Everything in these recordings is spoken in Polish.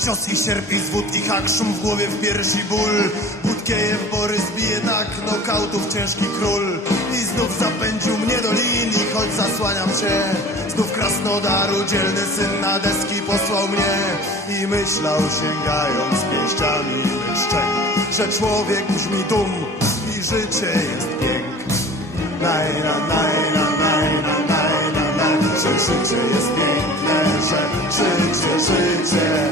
i sierp i zwód i hak, szum w głowie, w piersi ból. Budkiejew Borys bije tak, nokautów ciężki król. I znów zapędził mnie do linii, choć zasłaniam się. Znów Krasnodaru, dzielny syn na deski posłał mnie. I myślał sięgając pięściami szczęk, że człowiek brzmi dum i życie jest piękne. Naj, na, naj, na, naj, na, naj, na, naj, że życie jest piękne, że życie, życie,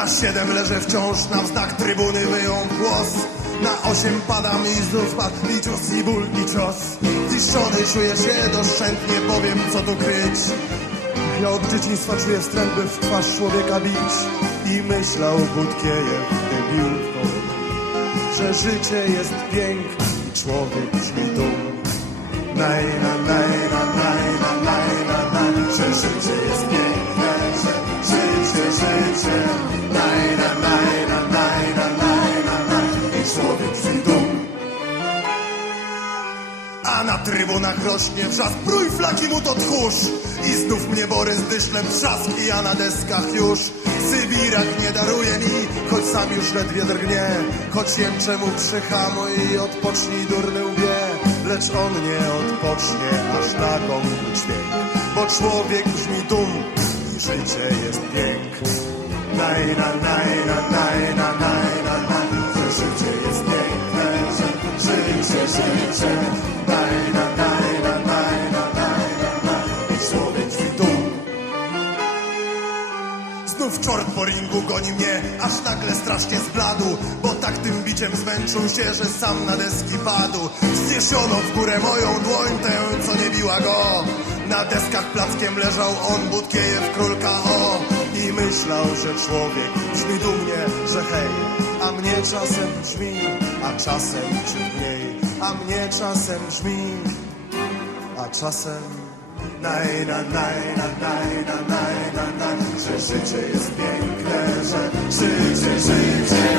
Na siedem leżę wciąż, na wznak trybuny wyją głos. Na osiem padam i znów padł i cios i ból i cios. Ziszczony czuję się, doszczętnie powiem co tu kryć. Ja od dzieciństwa czuję wstręt, by w twarz człowieka bić. I myślał Budkiejew debiutką, że życie jest piękne i człowiek brzmi dum. Naj, na, naj, na, naj, na, naj, na, naj, że życie jest piękne, A na trybunach rośnie wrzask, brój flaki mu to tchórz. I znów mnie Borys dyszlem trzaski, a na deskach już. Sybirak nie daruje mi, choć sam już ledwie drgnie. Choć jęczę mu przyhamuj i odpocznij durny łbie. Lecz on nie odpocznie, aż na gong dźwięk. Bo człowiek brzmi dum i życie jest piękne. Naj, na, naj, na, naj, na, naj, na, naj, Znów czort po ringu goni mnie, aż nagle strasznie zbladł, bo tak tym biciem zmęczył się, że sam na deski padł. Wzniesiono w górę moją dłoń tę, co nie biła go. Na deskach plackiem leżał on, Budkiejew, król K.O. I myślał, że człowiek brzmi dumnie, że hej, mnie czasem brzmi, a czasem mniej, a mnie czasem brzmi, a czasem naj, na, naj, na, naj, na, naj, na, naj, że życie jest piękne, że życie, życie,